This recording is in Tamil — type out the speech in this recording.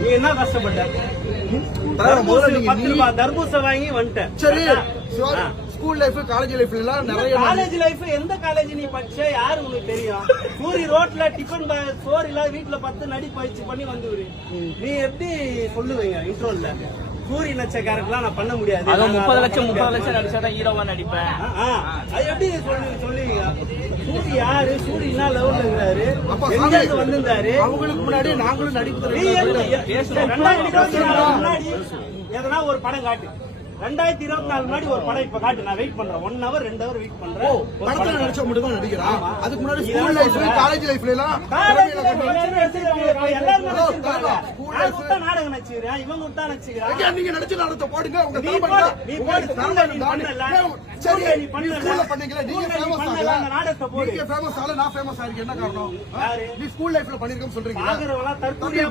நீ என்ன கஷ்டப்பட்ட? 10 ரூபாய் தர்பூச வாங்கி வந்துட்டேன். சரி, ஸ்கூல் லைஃப் காலேஜ் லைஃப்ல எல்லாம் நிறைய காலேஜ் லைஃப் எந்த காலேஜ் நீ படிச்ச யாரு உனக்கு தெரியும்? சூரி ரோட்ல டிஃபன் சோறு இல்ல வீட்டுல 10 நடி பயிற்சி பண்ணி வந்துரு. நீ எப்படி சொல்லுவீங்க இன்ட்ரோல்ல? சூரி நச்ச கேரக்டர்லாம் நான் பண்ண முடியாது. 30 லட்சம் நடிச்சாதான் ஹீரோவா நடிப்பேன். அது எப்படி சொல்லுவீங்க? சூரி யாரு? சூரி என்ன லெவல்ல இருக்கிறாரு? எங்க வந்திருந்தாரு? அவங்களுக்கு முன்னாடி நாங்களும் நடிப்பு 2024 முன்னாடி எதனா ஒரு படம் காட்டு. 2024 முன்னாடி ஒரு படம் இப்ப காட்டு. நான் வெயிட் பண்றேன். 1 hour 2 hour வெயிட் பண்றேன். படத்துல நடிச்ச மட்டும் தான் நடிக்கிறான். அதுக்கு முன்னாடி ஸ்கூல் லைஃப் காலேஜ் லைஃப்ல எல்லாம் நாடகம் நடிச்சுக்கிறேன். இவங்க விட்டா நடிச்சுக்கிறேன். நீங்க நடிச்ச நாடகத்தை போடுங்க. உங்க நீ ஃபேமஸ் ஆல நான் ஃபேமஸ் ஆகிறேன். என்ன காரணம்? நீ ஸ்கூல் லைஃப்ல பண்ணிருக்கேன்னு சொல்றீங்க. தற்போதைய